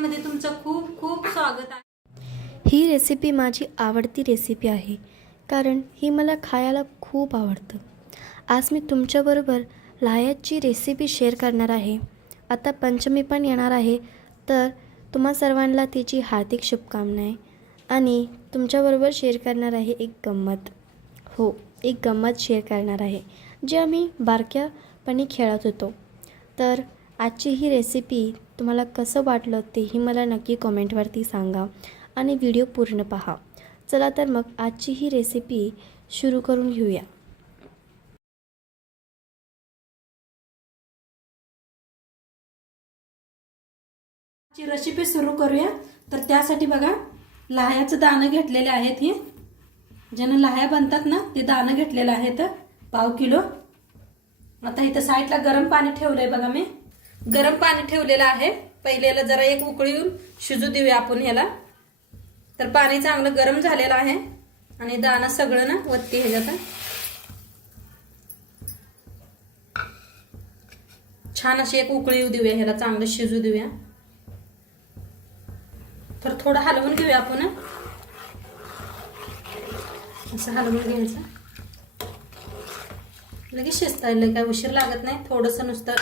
चॅनलमध्ये तुमचं खूप खूप स्वागत आहे। ही रेसिपी माझी आवडती रेसिपी आहे, कारण ही मला खायला खूप आवडतं। आज मी तुमच्याबरोबर लाह्याची रेसिपी शेअर करणार आहे। आता पंचमी पण येणार आहे, तर तुम्हा सर्वांना तिची हार्दिक शुभकामनाएं। आणि तुमच्याबरोबर शेअर करणार आहे एक गंमत। हो, एक गंमत शेअर करणार आहे, जे आम्ही बारक्यापणी खेळत होतो। तर आजची ही रेसिपी तुम्हाला कसं वाटलं तेही मला नक्की कमेंटवरती सांगा आणि व्हिडिओ पूर्ण पहा। चला तर मग आजची ही रेसिपी सुरू करून घेऊया। आजची रेसिपी सुरू करूया। तर त्यासाठी बघा, लाह्याचं दाणं घेतलेले आहेत। हे ज्यानं लाह्या बनतात ना, ते दाणं घेतलेले आहेत 1/2 किलो। आता इथं साईडला गरम पाणी ठेवलंय बघा। मी गरम पाणी ठेवलेलं आहे। पहिल्याला जरा एक उकळी येऊन शिजू देऊया आपण ह्याला। तर पाणी चांगलं गरम झालेलं आहे आणि दाणं सगळं ना वरती ह्याच्यात छान अशी एक उकळी येऊ देऊया, ह्याला चांगलं शिजू देऊया। तर थोडं हलवून घेऊया आपण, असं हलवून घ्यायचं। लगेच शिजता येईल, काय उशीर लागत नाही। थोडंसं नुसतं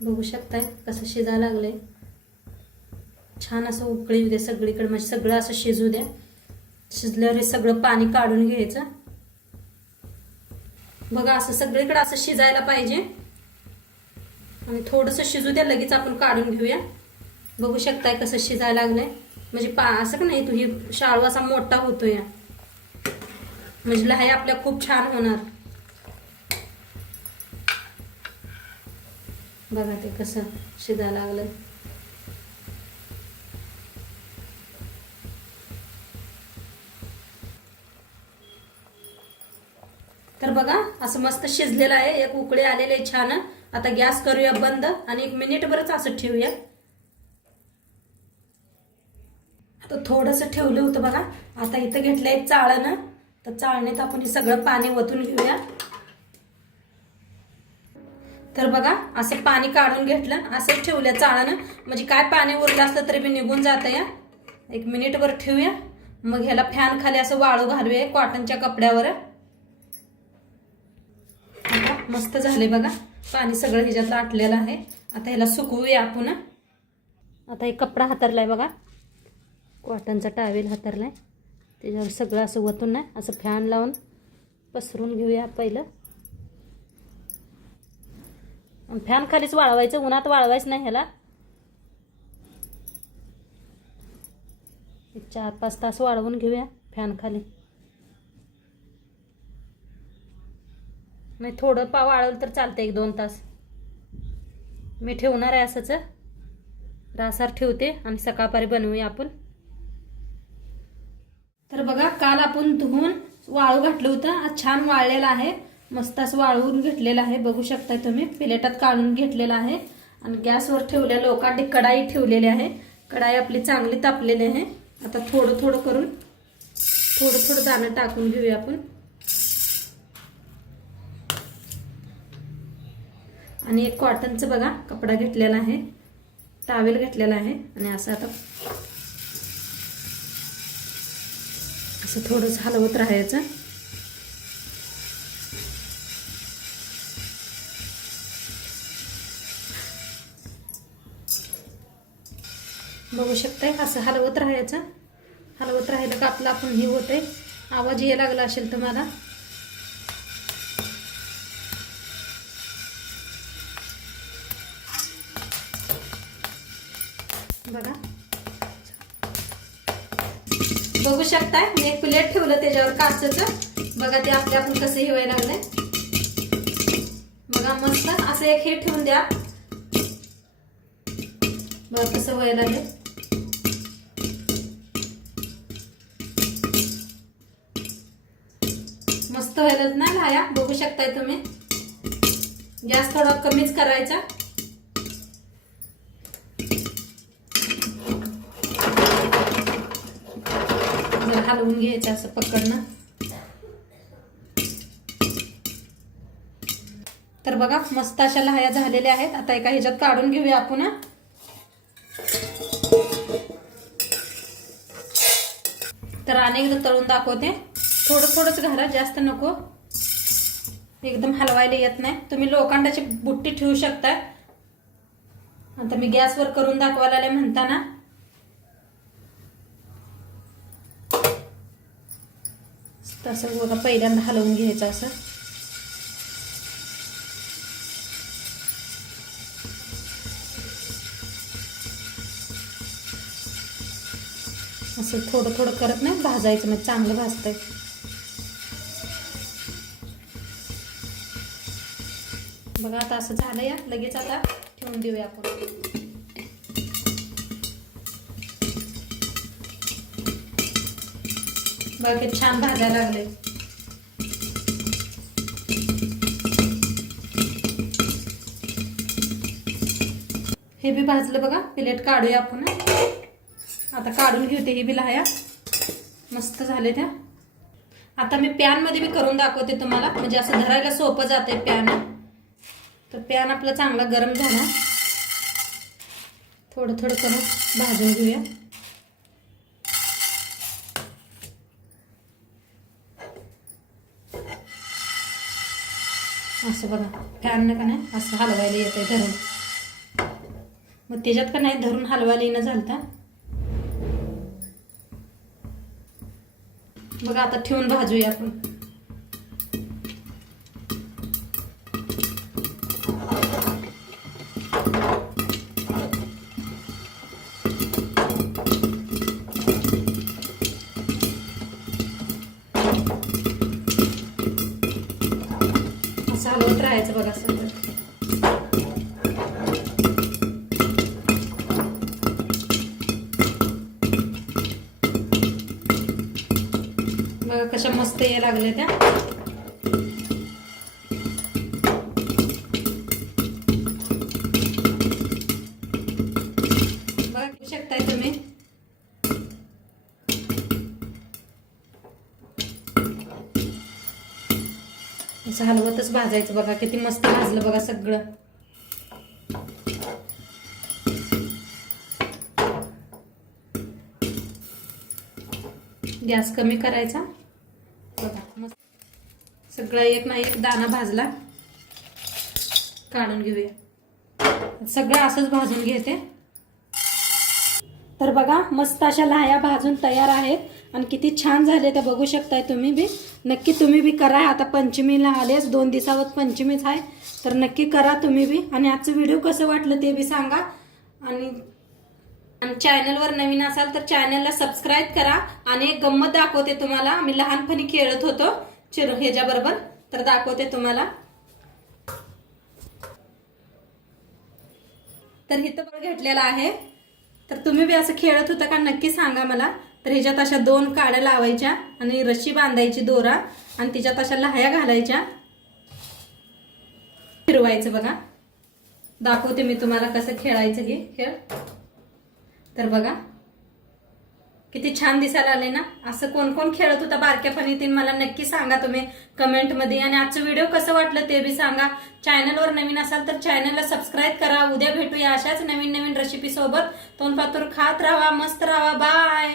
बघू शकताय कसं शिजायला लागलंय। छान असं उकळी येऊ दे सगळीकडे, म्हणजे सगळं असं शिजू द्या। शिजल्यावर हे सगळं पाणी काढून घ्यायचं बघा। असं सगळीकडे असं शिजायला पाहिजे आणि थोडंसं शिजू द्या, लगेच आपण काढून घेऊया। बघू शकताय कसं शिजायला लागलंय, म्हणजे असं का नाही, ही शाळू असा मोठा होतोय, म्हणजे लाह्या आपल्या खूप छान होणार। बघा ते कसं शिजायला लागलंय। तर बघा असं मस्त शिजलेलं आहे, एक उकळी आलेली आहे छान। आता गॅस करूया बंद आणि 1 मिनिटभरच असं ठेवूया। आता थोडंसं ठेवलं होतं बघा। आता इथं घेतलं एक चाळण, तर चाळणीत आपण हे सगळं पाणी ओतून घेऊया। तर बघा असं पाणी काढून घेतलं, असं ठेवलं चाळण, म्हणजे काय पाणी उरलं असलं तरी बी निघून जातं या। 1 मिनिटभर ठेवूया, मग ह्याला फॅन खाली असं वाळू घालूया कॉटनच्या कपड्यावर। आता मस्त झाले बघा, पाणी सगळं ह्याच्यात आटलेलं आहे। आता ह्याला सुकवूया आपण। आता एक कपडा हातरलाय बघा, कॉटनचा टॉवेल हातरलाय, त्याच्यावर सगळं असं वतून ना असं फॅन लावून पसरून घेऊया पहिलं। फॅन खालीच वाळवायचं, उन्हात वाळवायचं नाही ह्याला। 4-5 तास वाळवून घेऊया फॅन खाली। नाही थोडं वाळवलं तर चालतं, 1-2 तास। मी ठेवणार आहे असंच, रासार ठेवते आणि सकाळपारी बनवूया आपण। तर बघा काल आपण धुवून वाळू घातलं होतं, आज छान वाळलेलं आहे, मस्त असं वाळवून घेतलेलं आहे। बघू शकताय तुम्ही, प्लेटात काढून घेतलेलं आहे आणि गॅसवर ठेवलेलं लोखंडी कढाई ठेवलेली आहे। कढाई आपली चांगली तापलेली आहे। आता थोडं थोडं करून थोडं थोडं दाणं टाकून घेऊया आपण आणि एक कॉटनचं बघा कपडा घेतलेला आहे, टॉवेल घेतलेला आहे आणि असं आता असं थोडंसं हलवत राहायचं। बघू शकताय असं हलवत राहायचं। हलवत राहिलं का आपलं आपण हे होतंय। आवाज यायला लागला असेल तुम्हाला, बघा। बघू शकताय मी एक प्लेट ठेवलं त्याच्यावर काचेचं, बघा ते आपल्या आपण कसं हे व्हायला लागलंय बघा। मस्त असं एक हे ठेवून द्या बघा कसं व्हायला लागलंय। मस्त व्हायला ना लाह्या, बघू शकताय तुम्ही। गॅस थोडा कमीच करायचा। हलवून घ्यायचं असं पकडणं। तर बघा मस्त अशा लाह्या झालेल्या आहेत. आता एका ह्याच्यात काढून घेऊया आपण. तर अनेकदा तळून दाखवते. थोडं थोडंच घाला, जास्त नको, एकदम हलवायला येत नाही. तुम्ही लोखंडाची बुट्टी ठेवू शकता. आता मी गॅसवर करून दाखवायला आले म्हणताना तसं बघा पहिल्यांदा हलवून घ्यायचं असं. असं थोडं थोडं करत नाही भाजायचं, म्हणजे चांगलं भाजतंय. बघा आता असं झालं या. लगेच आता ठेवून देऊया आपण. बघा किती छान भाजायला लागले. हे बी भाजलं बघा. प्लेट काढूया आपण. आता काढून घेते हे बी लाह्या. मस्त झाले त्या. आता मी पॅन मध्ये बी करून दाखवते तुम्हाला, म्हणजे असं धरायला सोपं जाते पॅन. तर पॅन आपला चांगला गरम झाला. थोडं थोडं करून भाजून घेऊया. असं बघा पॅन का नाही असं हलवायला येते धरून. मग त्याच्यात का नाही धरून हलवायला येणं झालता. बघा आता ठेवून भाजूया आपण. असं हलवत राहायचं बघा सगळं. बघा कशा मस्त यायला लागल्या त्या. बघा घेऊ शकताय तुम्ही. असं हलवतच भाजायचं. बघा किती मस्त भाजलं बघा सगळं. गॅस कमी करायचा. बघा मस्त सगळं एक ना एक दाणा भाजला. काढून घेऊया. सगळं असंच भाजून घेते. तर बघा मस्त अशा लाह्या भाजून तयार आहेत आणि किती छान झाले त्या बघू शकताय तुम्ही बी. नक्की तुम्ही बी करा. आता पंचमीला आलेच, 2 दिवसावर पंचमीच आहे. तर नक्की करा तुम्ही बी. आणि आजचं व्हिडिओ कसं वाटलं ते बी सांगा. आणि चॅनलवर नवीन असाल तर चॅनलला सबस्क्राईब करा. आणि एक गंमत दाखवते तुम्हाला. आम्ही लहानपणी खेळत होतो ह्याच्याबरोबर, तर दाखवते तुम्हाला. तर इथं पण घेतलेला आहे. तर तुम्ही बी असं खेळत होता का नक्की सांगा मला. तर ह्याच्यात अशा 2 काड्या लावायच्या आणि रशी बांधायची दोरा आणि त्याच्यात अशा लाह्या घालायच्या. फिरवायचं बघा. दाखवते मी तुम्हाला कसं खेळायचं हे खेळ. तर बघा किती छान दिसायला आले ना. असं कोण कोण खेळत होता बारक्यापणी मला नक्की सांगा तुम्ही कमेंट मध्ये. आणि आजचं व्हिडिओ कसं वाटलं ते बी सांगा. चॅनलवर नवीन असाल तर चॅनलला सबस्क्राईब करा. उद्या भेटूया अशाच नवीन नवीन रेसिपी सोबत. तोंड पातूर खात राहा, मस्त राहा. बाय.